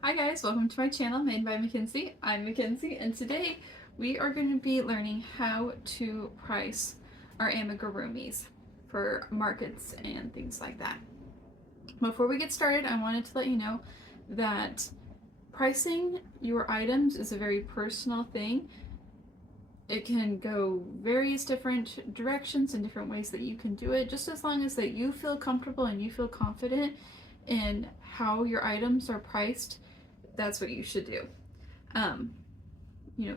Hi guys, welcome to my channel made by Mackenzie. I'm Mackenzie and today we are going to be learning how to price our amigurumis for markets and things like that. Before we get started, I wanted to let you know that pricing your items is a very personal thing. It can go various different directions and different ways that you can do it, just as long as that you feel comfortable and you feel confident in how your items are priced. That's what you should do. Um,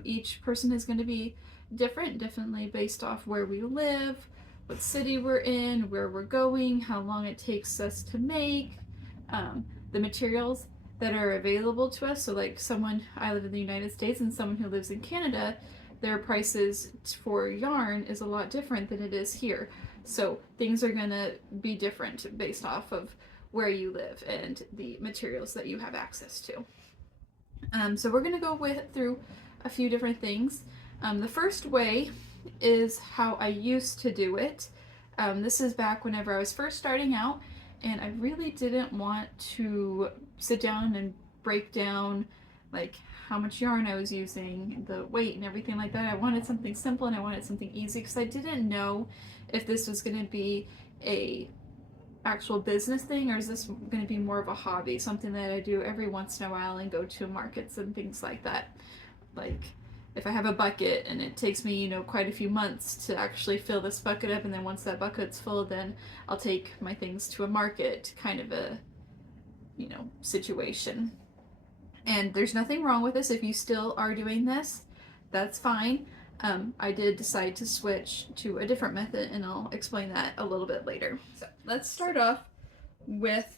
each person is going to be differently based off where we live, what city we're in, where we're going, how long it takes us to make, the materials that are available to us. So like I live in the United States and someone who lives in Canada, their prices for yarn is a lot different than it is here. So things are gonna be different based off of where you live and the materials that you have access to. So we're gonna go through a few different things. The first way is how I used to do it. This is back whenever I was first starting out and I really didn't want to sit down and break down like how much yarn I was using, the weight and everything like that. I wanted something simple and I wanted something easy because I didn't know if this was going to be a actual business thing or is this going to be more of a hobby, something that I do every once in a while and go to markets and things like that. Like if I have a bucket and it takes me, quite a few months to actually fill this bucket up, and then once that bucket's full, then I'll take my things to a market kind of a, situation. And there's nothing wrong with this. If you still are doing this, that's fine. I did decide to switch to a different method, and I'll explain that a little bit later. So let's start off with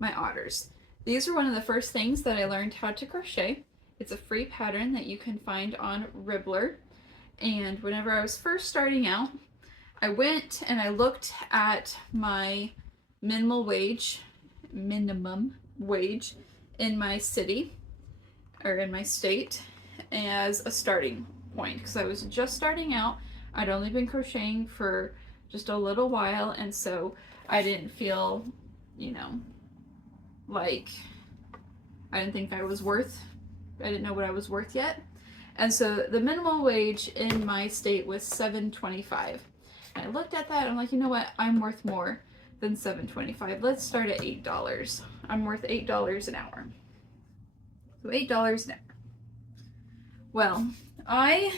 my otters. These are one of the first things that I learned how to crochet. It's a free pattern that you can find on Ribbler. And whenever I was first starting out, I went and I looked at my minimum wage in my city or in my state as a starting point because I was just starting out. I'd only been crocheting for just a little while, and so I didn't feel, like I didn't think I didn't know what I was worth yet. And so the minimum wage in my state was $7.25. And I looked at that and I'm like, you know what? I'm worth more than $7.25. Let's start at $8. I'm worth $8 an hour. So $8 an hour. Well, I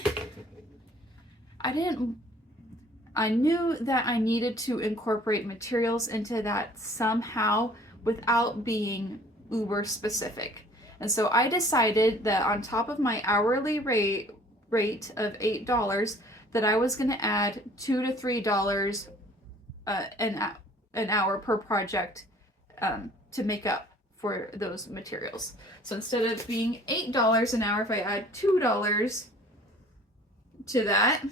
knew that I needed to incorporate materials into that somehow without being uber specific. And so I decided that on top of my hourly rate of $8, that I was going to add $2 to $3 an hour per project to make up for those materials. So instead of being $8 an hour, if I add $2 to that,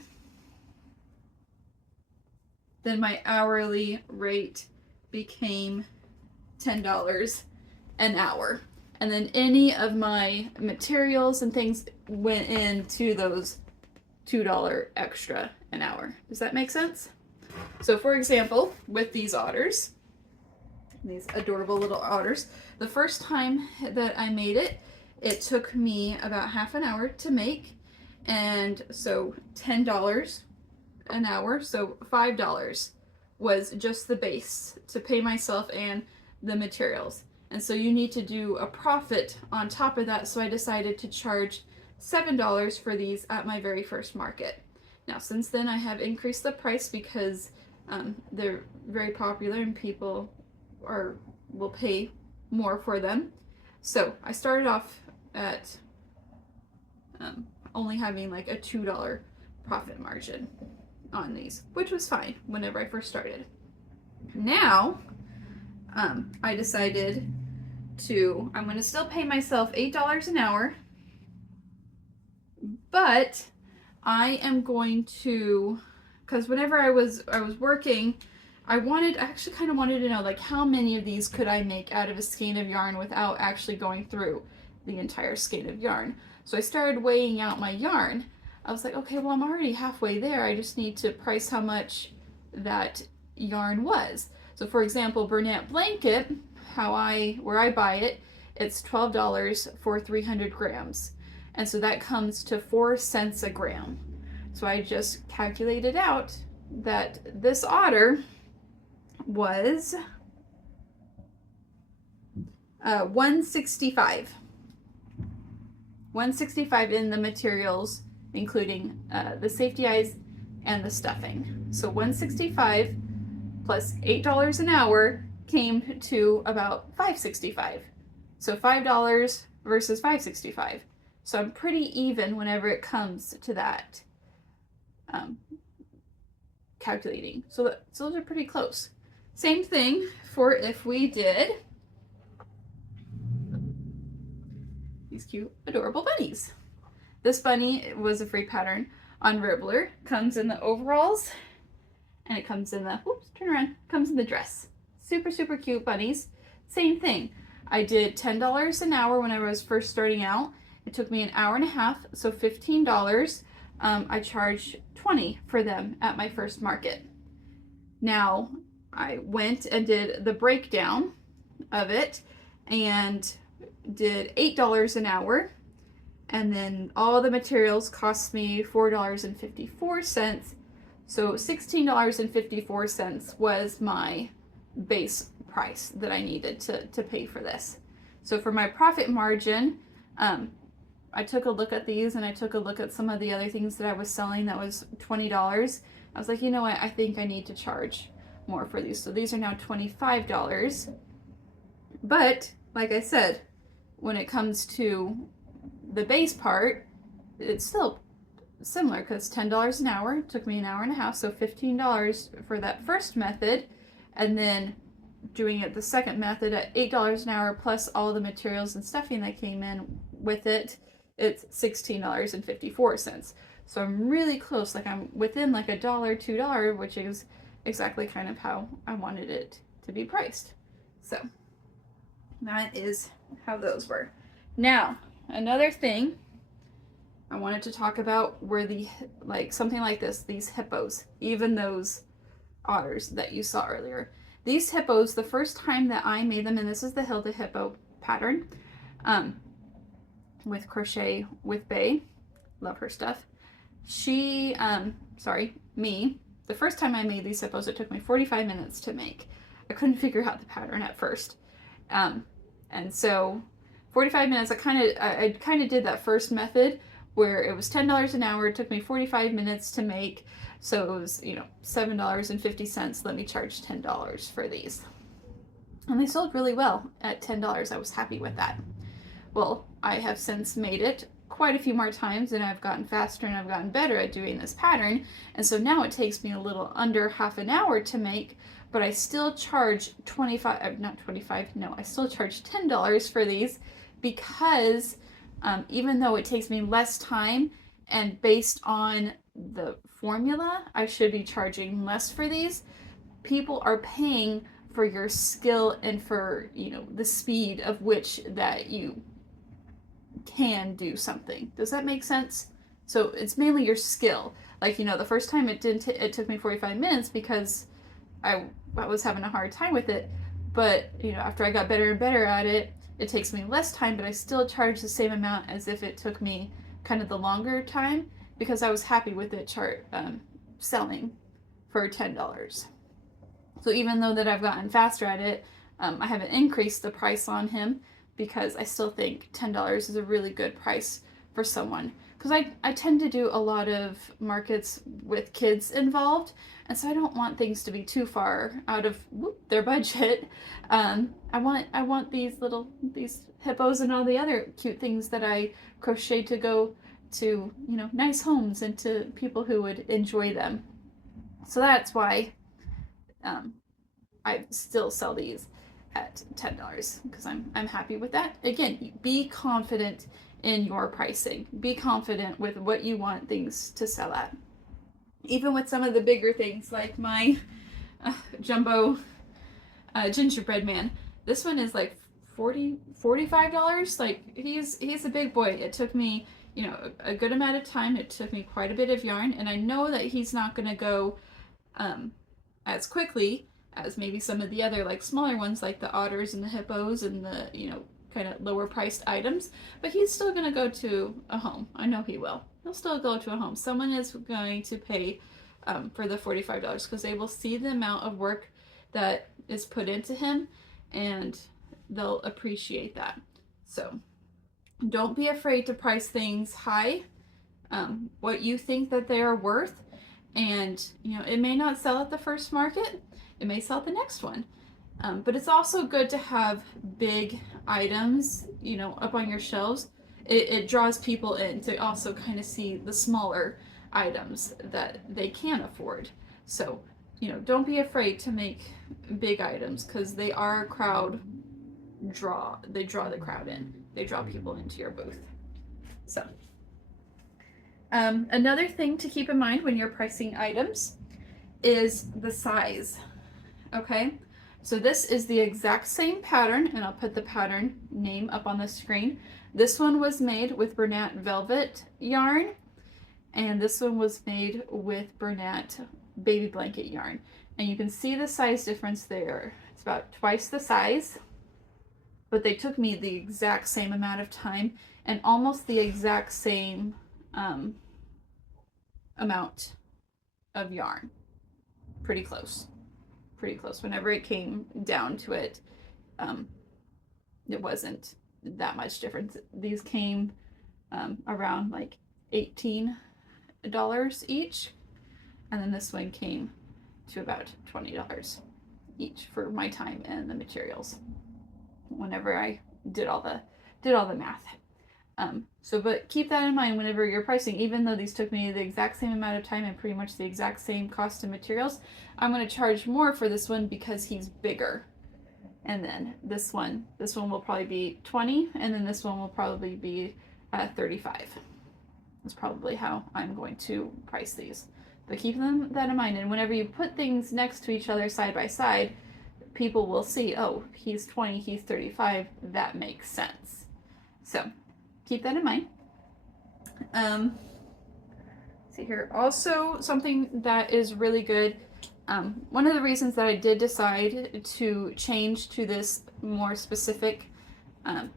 then my hourly rate became $10 an hour. And then any of my materials and things went into those $2 extra an hour. Does that make sense? So for example, with these otters, these adorable little otters, the first time that I made it, it took me about half an hour to make. And so $10 an hour, so $5 was just the base to pay myself and the materials. And so you need to do a profit on top of that. So I decided to charge $7 for these at my very first market. Now, since then, I have increased the price because they're very popular and people will pay more for them. So I started off at only having like a $2 profit margin on these, which was fine whenever I first started. Now, I decided I'm going to still pay myself $8 an hour, but I am going to, because whenever I was working, I actually kind of wanted to know like how many of these could I make out of a skein of yarn without actually going through the entire skein of yarn. So I started weighing out my yarn. I was like, okay, well, I'm already halfway there. I just need to price how much that yarn was. So for example, Bernat Blanket, where I buy it, it's $12 for 300 grams. And so that comes to 4 cents a gram. So I just calculated out that this otter was 165. 165 in the materials, including the safety eyes and the stuffing. So 165 plus $8 an hour came to about $5.65. So $5 versus $5.65. So I'm pretty even whenever it comes to that calculating. So those are pretty close. Same thing for if we did these cute, adorable bunnies. This bunny was a free pattern on Ribbler. Comes in the overalls, and it comes in the, whoops, turn around, comes in the dress. Super, super cute bunnies. Same thing. I did $10 an hour when I was first starting out. It took me an hour and a half, so $15. I charged $20 for them at my first market. Now, I went and did the breakdown of it and did $8 an hour, and then all the materials cost me $4.54. So $16.54 was my base price that I needed to pay for this. So for my profit margin, I took a look at these, and I took a look at some of the other things that I was selling that was $20. I was like, you know what, I think I need to charge more for these. So these are now $25. But like I said, when it comes to the base part, it's still similar because $10 an hour. It took me an hour and a half, so $15 for that first method, and then doing it the second method at $8 an hour plus all the materials and stuffing that came in with it, it's $16.54. So I'm really close, like I'm within like $1, $2, which is exactly kind of how I wanted it to be priced. So that is how those were. Now, another thing I wanted to talk about were the, like something like this, these hippos, even those otters that you saw earlier. These hippos, the first time that I made them, and this is the Hilda Hippo pattern, with Crochet with Bay, love her stuff. She, me, the first time I made these hippos, it took me 45 minutes to make. I couldn't figure out the pattern at first. And so 45 minutes, I kind of did that first method where it was $10 an hour. It took me 45 minutes to make. So it was, $7.50. Let me charge $10 for these. And they sold really well at $10. I was happy with that. Well, I have since made it quite a few more times, and I've gotten faster and I've gotten better at doing this pattern. And so now it takes me a little under half an hour to make, but I still charge I still charge $10 for these because even though it takes me less time and based on the formula, I should be charging less for these. People are paying for your skill and for, the speed of which that you can do something. Does that make sense? So it's mainly your skill. Like, the first time it took me 45 minutes because I was having a hard time with it. But, after I got better and better at it, it takes me less time, but I still charge the same amount as if it took me kind of the longer time because I was happy with it selling for $10. So even though that I've gotten faster at it, I haven't increased the price on him because I still think $10 is a really good price for someone. Because I tend to do a lot of markets with kids involved, and so I don't want things to be too far out of their budget. I want these hippos and all the other cute things that I crochet to go to, nice homes and to people who would enjoy them. So that's why I still sell these at $10 because I'm happy with that. Again, be confident in your pricing. Be confident with what you want things to sell at. Even with some of the bigger things like my jumbo gingerbread man. This one is like $45. Like he's a big boy. It took me, a good amount of time. It took me quite a bit of yarn, and I know that he's not going to go as quickly as maybe some of the other like smaller ones like the otters and the hippos and the kind of lower priced items, but he's still going to go to a home. I know he will. He'll still go to a home. Someone is going to pay for the $45 because they will see the amount of work that is put into him, and they'll appreciate that. So don't be afraid to price things high, what you think that they are worth. And it may not sell at the first market, it may sell at the next one. But it's also good to have big items, up on your shelves. It draws people in to also kind of see the smaller items that they can afford. So, don't be afraid to make big items because they are they draw the crowd in. They draw people into your booth. So, another thing to keep in mind when you're pricing items is the size. Okay? So this is the exact same pattern, and I'll put the pattern name up on the screen. This one was made with Bernat Velvet yarn, and this one was made with Bernat Baby Blanket yarn. And you can see the size difference there. It's about twice the size, but they took me the exact same amount of time and almost the exact same amount of yarn. Pretty close. Whenever it came down to it, it wasn't that much difference. These came around like $18 each, and then this one came to about $20 each for my time and the materials whenever I did all the math. But keep that in mind whenever you're pricing. Even though these took me the exact same amount of time and pretty much the exact same cost of materials, I'm going to charge more for this one because he's bigger. And then this one will probably be $20, and then this one will probably be $35. That's probably how I'm going to price these. But keep that in mind, and whenever you put things next to each other side by side, people will see, oh, he's 20, he's 35, that makes sense. So keep that in mind. See here, also something that is really good. One of the reasons that I did decide to change to this more specific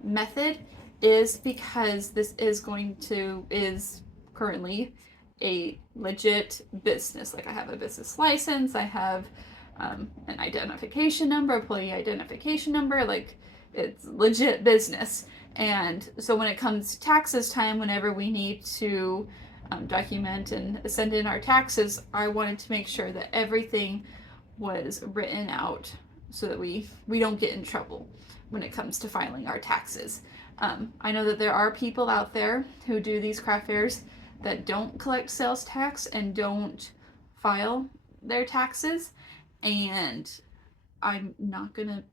method is because this is currently a legit business. Like, I have a business license, I have an identification number, employee identification number, like, it's legit business. And so when it comes to taxes time, whenever we need to document and send in our taxes, I wanted to make sure that everything was written out so that we don't get in trouble when it comes to filing our taxes. I know that there are people out there who do these craft fairs that don't collect sales tax and don't file their taxes, and I'm not gonna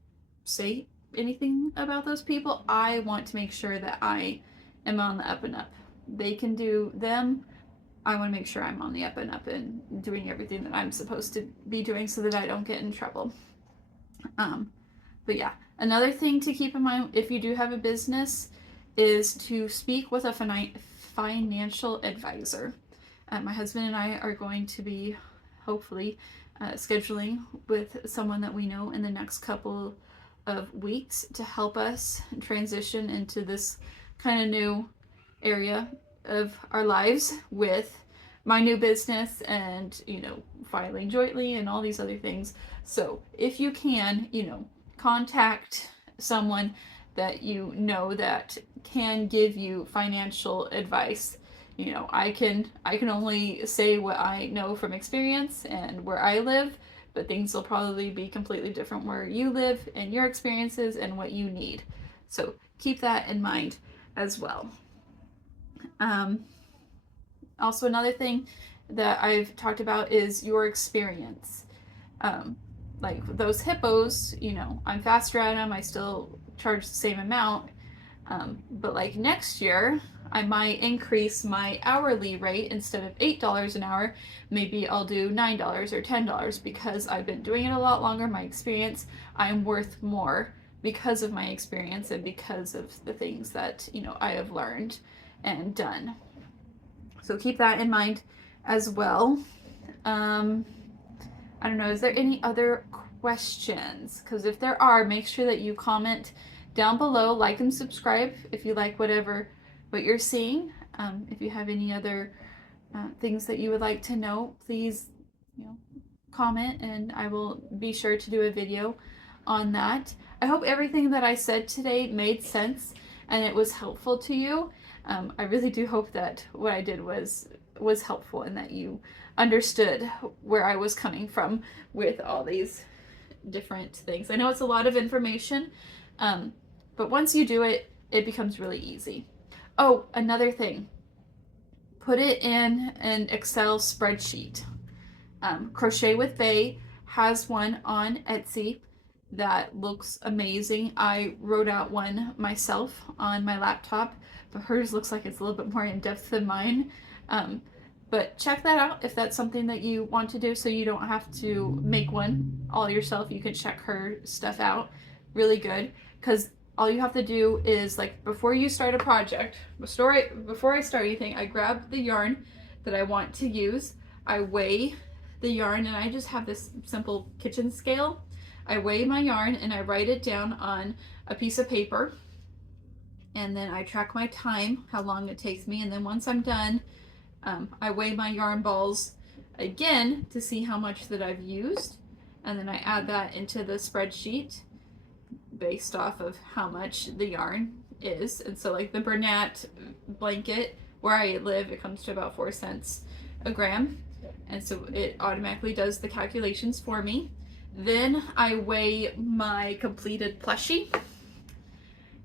say anything about those people. I want to make sure that I am on the up and up. They can do them. I want to make sure I'm on the up and up and doing everything that I'm supposed to be doing so that I don't get in trouble. But yeah, another thing to keep in mind if you do have a business is to speak with a financial advisor. My husband and I are going to be hopefully scheduling with someone that we know in the next couple of weeks to help us transition into this kind of new area of our lives with my new business and filing jointly and all these other things. So if you can contact someone that that can give you financial advice. I can only say what I know from experience and where I live, but things will probably be completely different where you live and your experiences and what you need. So keep that in mind as well. Also, another thing that I've talked about is your experience. Like those hippos, I'm faster at them, I still charge the same amount. But like next year, I might increase my hourly rate. Instead of $8 an hour, maybe I'll do $9 or $10 because I've been doing it a lot longer, my experience. I'm worth more because of my experience and because of the things that, I have learned and done. So keep that in mind as well. I don't know, is there any other questions? Because if there are, make sure that you comment down below. Like and subscribe if you like what you're seeing. If you have any other things that you would like to know, please, comment, and I will be sure to do a video on that. I hope everything that I said today made sense and it was helpful to you. I really do hope that what I did was helpful and that you understood where I was coming from with all these different things. I know it's a lot of information, but once you do it, it becomes really easy. Oh, another thing, put it in an Excel spreadsheet. Crochet with Faye has one on Etsy that looks amazing. I wrote out one myself on my laptop, but hers looks like it's a little bit more in depth than mine. But check that out if that's something that you want to do, so you don't have to make one all yourself. You can check her stuff out. Really good, because all you have to do is, like, before you start a project, before I start anything, I grab the yarn that I want to use. I weigh the yarn, and I just have this simple kitchen scale. I weigh my yarn and I write it down on a piece of paper, and then I track my time, how long it takes me, and then once I'm done, I weigh my yarn balls again to see how much that I've used, and then I add that into the spreadsheet based off of how much the yarn is. And so, like, the Bernat blanket where I live, it comes to about 4 cents a gram, and so it automatically does the calculations for me. Then I weigh my completed plushie,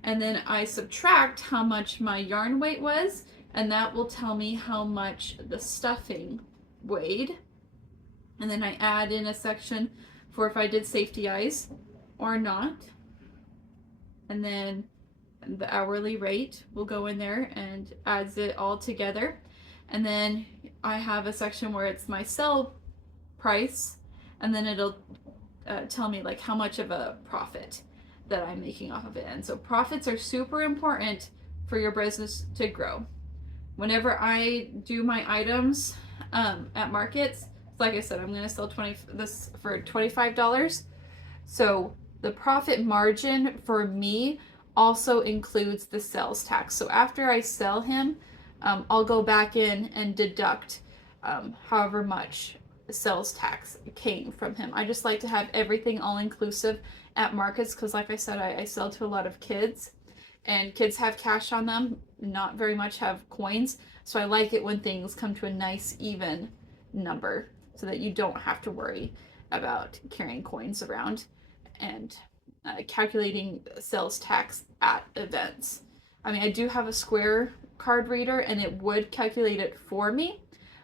and then I subtract how much my yarn weight was, and that will tell me how much the stuffing weighed. And then I add in a section for if I did safety eyes or not. And then the hourly rate will go in there and adds it all together. And then I have a section where it's my sell price, and then it'll tell me, like, how much of a profit that I'm making off of it. And so profits are super important for your business to grow. Whenever I do my items at markets, like I said, I'm going to sell this for $25. So the profit margin for me also includes the sales tax. So after I sell him, I'll go back in and deduct however much sales tax came from him. I just like to have everything all inclusive at markets, because like I said, I sell to a lot of kids, and kids have cash on them, not very much have coins. So I like it when things come to a nice even number, so that you don't have to worry about carrying coins around and calculating sales tax at events. I mean, I do have a Square card reader and it would calculate it for me,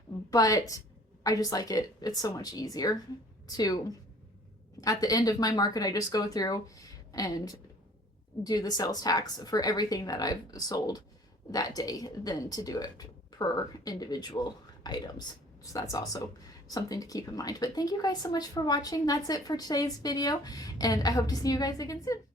but I just like it. It's so much easier to, at the end of my market, I just go through and do the sales tax for everything that I've sold that day than to do it per individual items. So that's also something to keep in mind. But thank you guys so much for watching. That's it for today's video, and I hope to see you guys again soon.